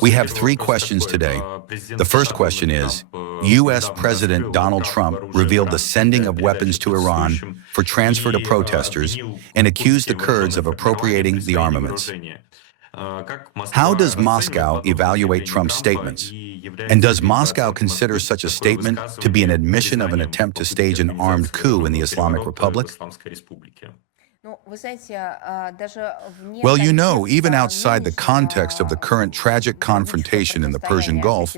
We have three questions today. The first question is, U.S. President Donald Trump revealed the sending of weapons to Iran for transfer to protesters and accused the Kurds of appropriating the armaments. How does Moscow evaluate Trump's statements? And does Moscow consider such a statement to be an admission of an attempt to stage an armed coup in the Islamic Republic? Well, you know, even outside the context of the current tragic confrontation in the Persian Gulf,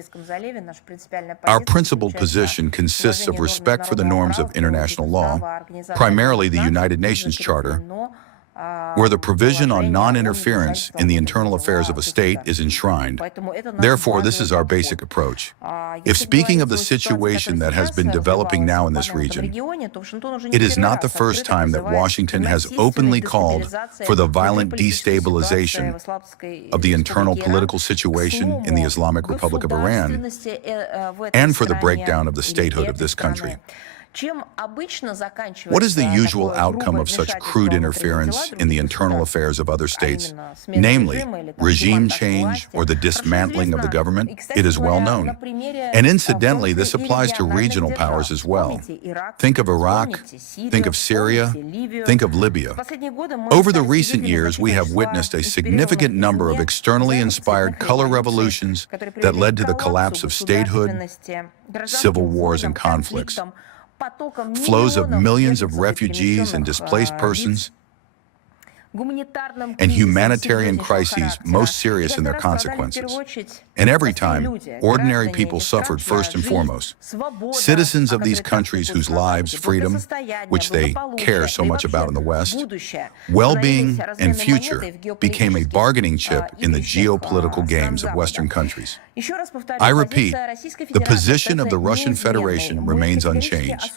our principal position consists of respect for the norms of international law, primarily the United Nations Charter, where the provision on non-interference in the internal affairs of a state is enshrined. Therefore, this is our basic approach. If speaking of the situation that has been developing now in this region, it is not the first time that Washington has openly called for the violent destabilization of the internal political situation in the Islamic Republic of Iran and for the breakdown of the statehood of this country. What is the usual outcome of such crude interference in the internal affairs of other states, namely regime change or the dismantling of the government? It is well known. And incidentally, this applies to regional powers as well. Think of Iraq, think of Syria, think of Libya. Over the recent years, we have witnessed a significant number of externally inspired color revolutions that led to the collapse of statehood, civil wars, and conflicts. Flows of millions of refugees and displaced persons, and humanitarian crises most serious in their consequences. And every time, ordinary people suffered first and foremost. Citizens of these countries whose lives, freedom, which they care so much about in the West, well-being and future became a bargaining chip in the geopolitical games of Western countries. I repeat, the position of the Russian Federation remains unchanged.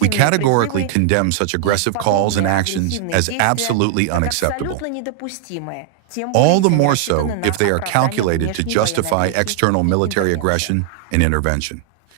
We categorically condemn such aggressive calls and actions as absolutely unacceptable. All the more so if they are calculated to justify external military aggression and intervention.